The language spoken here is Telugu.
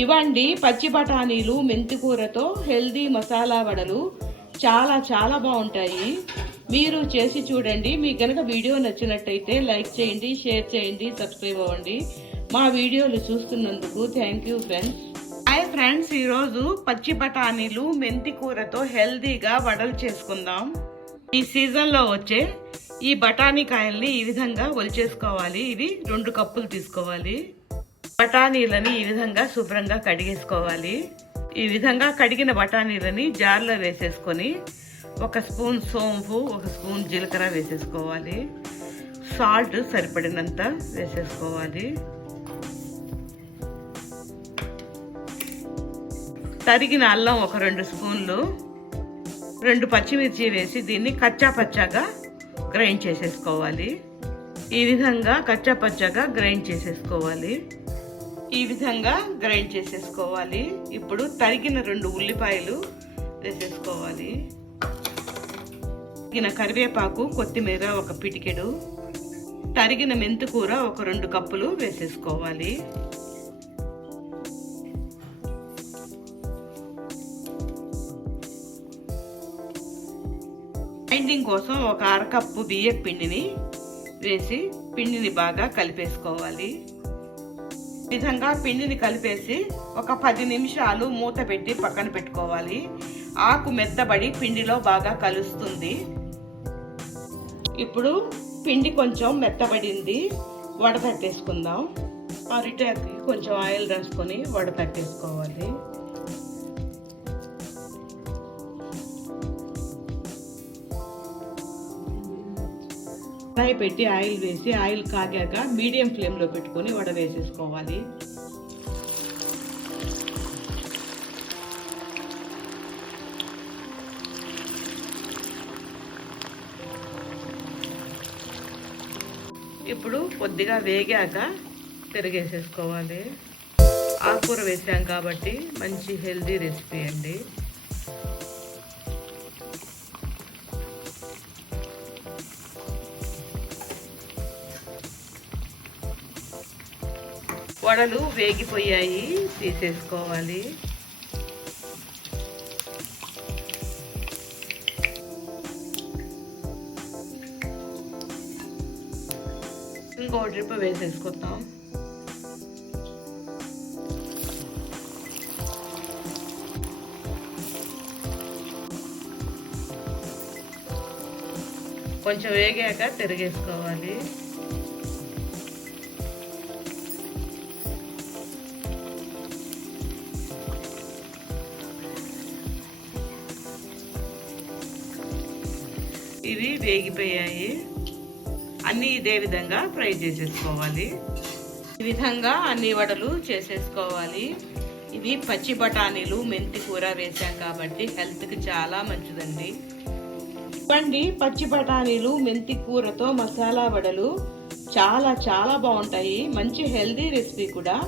ఇవండి పచ్చి బఠానీలు మెంతి కూరతో హెల్దీ మసాలా వడలు. చాలా చాలా బాగుంటాయి. మీరు చేసి చూడండి. మీకు కనుక వీడియో నచ్చినట్టయితే లైక్ చేయండి, షేర్ చేయండి, సబ్స్క్రైబ్ అవ్వండి. మా వీడియోలు చూస్తున్నందుకు thank you friends. Hi friends, ఈరోజు పచ్చి బఠానీలు మెంతి కూరతో హెల్దీగా వడలు చేసుకుందాం. ఈ సీజన్లో వచ్చే ఈ బఠానీ కాయల్ని ఈ విధంగా ఒలిచేసుకోవాలి. ఇవి 2 కప్పులు తీసుకోవాలి. బఠానీలని ఈ విధంగా శుభ్రంగా కడిగేసుకోవాలి. ఈ విధంగా కడిగిన బఠానీలని జార్లో వేసేసుకొని 1 స్పూన్ సోంపు, 1 స్పూన్ జీలకర్ర వేసేసుకోవాలి. సాల్ట్ సరిపడినంత వేసేసుకోవాలి. తరిగిన అల్లం 2 స్పూన్లు, 2 పచ్చిమిర్చి వేసి దీన్ని కచ్చా పచ్చాగా గ్రైండ్ చేసేసుకోవాలి. ఈ విధంగా కచ్చా పచ్చాగా గ్రైండ్ చేసేసుకోవాలి. ఈ విధంగా గ్రైండ్ చేసేసుకోవాలి. ఇప్పుడు తరిగిన 2 ఉల్లిపాయలు వేసేసుకోవాలి. తరిగిన కరివేపాకు, కొత్తిమీర 1 పిటికెడు, తరిగిన మెంతికూర 2 కప్పులు వేసేసుకోవాలి. బైండింగ్ కోసం 1/2 కప్పు బియ్యం పిండిని వేసి పిండిని బాగా కలిపేసుకోవాలి. ఈ విధంగా పిండిని కలిపేసి ఒక 10 నిమిషాలు మూత పెట్టి పక్కన పెట్టుకోవాలి. ఆకు మెత్తబడి పిండిలో బాగా కలుస్తుంది. ఇప్పుడు పిండి కొంచెం మెత్తబడింది. వడతట్టేసుకుందాం. అరిటాకి కొంచెం ఆయిల్ రాసుకొని వడతట్టేసుకోవాలి. కడాయి పెట్టి ఆయిల్ వేసి ఆయిల్ కాగాక మీడియం ఫ్లేమ్లో పెట్టుకొని వడ వేసేసుకోవాలి. ఇప్పుడు కొద్దిగా వేగాక తిరిగేసేసుకోవాలి. ఆకుకూర వేసాం కాబట్టి మంచి హెల్దీ రెసిపీ అండి. వడలు వేగిపోయాయి, తీసేసుకోవాలి. ఇంకో ట్రిప్ వేసేసుకుందాం. కొంచెం వేగాక తిరిగేసుకోవాలి. ఇవి వేగిపోయాయి. అన్నీ ఇదే విధంగా ఫ్రై చేసేసుకోవాలి. ఈ విధంగా అన్ని వడలు చేసేసుకోవాలి. ఇవి పచ్చి బఠానీలు మెంతి కూర వేసాం కాబట్టి హెల్త్కి చాలా మంచిదండి. ఇవ్వండి పచ్చి బఠానీలు మెంతి కూరతో మసాలా వడలు. చాలా చాలా బాగుంటాయి. మంచి హెల్దీ రెసిపీ కూడా.